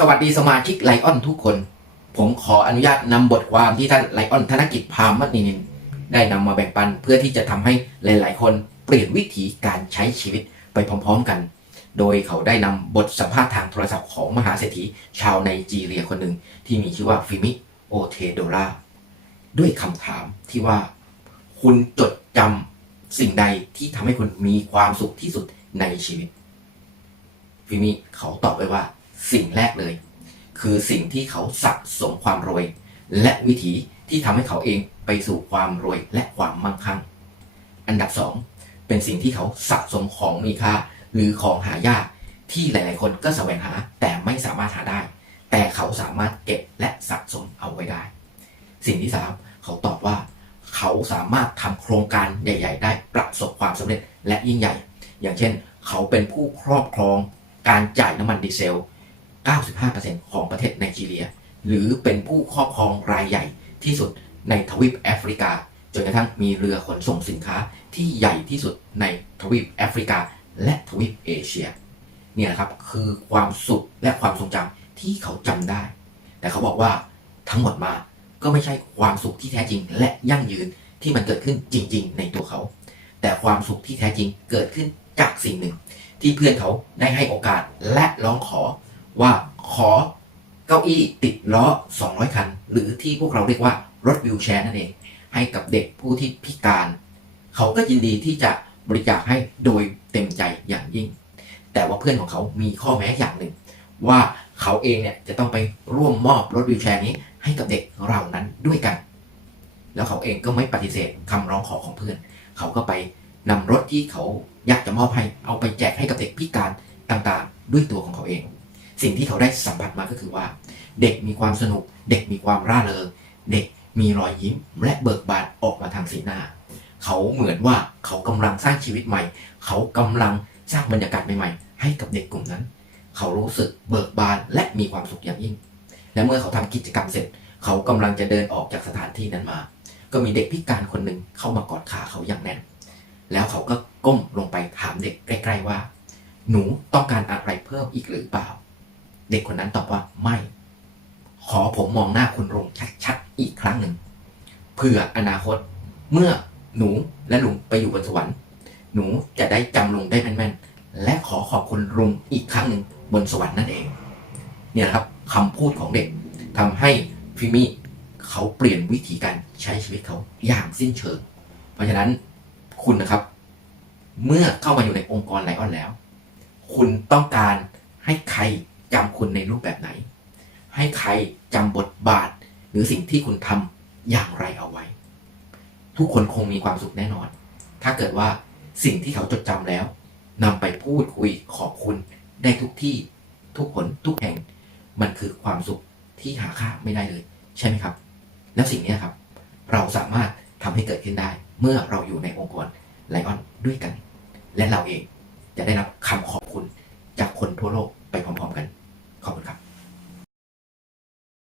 สวัสดีสมาชิกไลออนทุกคน ผมขออนุญาตนำบทความที่ท่านไลออนธนกิจพามัตนินิน ได้นำมาแบ่งปันเพื่อที่จะทำให้หลาย ๆ คนเปลี่ยนวิถีการใช้ชีวิตไปพร้อม ๆ กัน โดยเขาได้นำบทสัมภาษณ์ทางโทรศัพท์ของมหาเศรษฐีชาวไนจีเรียคนหนึ่งที่มีชื่อว่าฟิมิโอเทโดราด้วยคำถามที่ว่า คุณจดจำสิ่งใดที่ทำให้คุณมีความสุขที่สุดในชีวิตฟิมิเขาตอบไปว่า สิ่งแรกเลย คือสิ่งที่เขาสะสมความรวย และวิธีที่ทำให้เขาเองไปสู่ความรวยและความมั่งคั่ง อันดับสองเป็นสิ่งที่เขาสะสมของมีค่าหรือของหายากที่หลาย ๆ คนก็แสวงหาแต่ไม่สามารถหาได้ แต่เขาสามารถเก็บและสะสมเอาไว้ได้ สิ่งที่สามเขาตอบว่า เขาสามารถทำโครงการใหญ่ ๆ ได้ประสบความสำเร็จและยิ่งใหญ่ อย่างเช่น เขาเป็นผู้ครอบครองการจ่ายน้ำมันดีเซล 95%ของประเทศไนจีเรีย หรือเป็นผู้ครอบครองรายใหญ่ที่สุดในทวีปแอฟริกา จนกระทั่งมีเรือขนส่งสินค้าที่ใหญ่ที่สุดในทวีปแอฟริกา และทวีปเอเชีย เนี่ยนะครับคือความสุขและความทรงจำที่เขาจำได้ แต่เขาบอกว่าทั้งหมดมาก็ไม่ใช่ความสุขที่แท้จริง และยั่งยืนที่มันเกิดขึ้นจริง ๆ ในตัวเขา แต่ความสุขที่แท้จริงเกิดขึ้นจากสิ่งหนึ่ง ที่เพื่อนเขาได้ให้โอกาสและร้องขอ ว่าขอเก้าอี้ติดล้อ 200 คัน หรือที่พวกเราเรียกว่ารถวิวแชร์นั่นเอง ให้กับเด็กผู้ที่พิการ เขาก็ยินดีที่จะบริจาคให้โดยเต็มใจอย่างยิ่ง แต่ว่าเพื่อนของเขามีข้อแม้อย่างหนึ่ง ว่าเขาเองเนี่ยจะต้องไปร่วมมอบรถวิวแชร์นี้ให้กับเด็กเหล่านั้นด้วยกัน แล้วเขาเองก็ไม่ปฏิเสธคำร้องขอของเพื่อน เขาก็ไปนำรถที่เขาอยากจะมอบให้เอาไปแจกให้กับเด็กพิการต่างๆ ด้วยตัวของเขาเอง สิ่งที่เขาได้สัมผัสมาก็คือว่า เด็กมีความสนุก เด็กมีความร่าเริง เด็กมีรอยยิ้มและเบิกบานออกมาทางสีหน้า เขาเหมือนว่าเขากำลังสร้างชีวิตใหม่ เขากำลังสร้างบรรยากาศใหม่ๆ ให้กับเด็กกลุ่มนั้น เขารู้สึกเบิกบานและมีความสุขอย่างยิ่ง และเมื่อเขาทำกิจกรรมเสร็จ เขากำลังจะเดินออกจากสถานที่นั้นมา ก็มีเด็กพิการคนหนึ่งเข้ามากอดขาเขาอย่างแน่น แล้วเขาก็ก้มลงไปถามเด็กใกล้ๆว่า หนูต้องการอะไรเพิ่มอีกหรือเปล่า เด็กคนนั้นตอบว่าไม่ ขอผมมองหน้าคุณลุงชัดๆอีกครั้งหนึ่งเพื่ออนาคตเมื่อหนูและลุงไปอยู่บนสวรรค์ หนูจะได้จำลุงได้แม่นๆและขอขอบคุณลุงอีกครั้งหนึ่งบนสวรรค์นั่นเอง เนี่ยนะครับคำพูดของเด็กทำให้ฟิมิเขาเปลี่ยนวิธีการใช้ชีวิตเขาอย่างสิ้นเชิง เพราะฉะนั้นคุณนะครับ เมื่อเข้ามาอยู่ในองค์กรไลออนแล้ว คุณต้องการให้ใคร จำคุณในรูปแบบไหน ให้ใครจำบทบาท หรือสิ่งที่คุณทำอย่างไรเอาไว้ ทุกคนคงมีความสุขแน่นอน ถ้าเกิดว่าสิ่งที่เขาจดจำแล้วนำไปพูดคุยขอบคุณได้ทุกที่ทุกคนทุกแห่ง มันคือความสุขที่หาค่าไม่ได้เลย ใช่ไหมครับ แล้วสิ่งนี้ครับ เราสามารถทำให้เกิดขึ้นได้ เมื่อเราอยู่ในองค์กรไลออนด้วยกัน และเราเองจะได้รับคำขอบคุณจากคนทั่วโลก ไปพร้อมๆกัน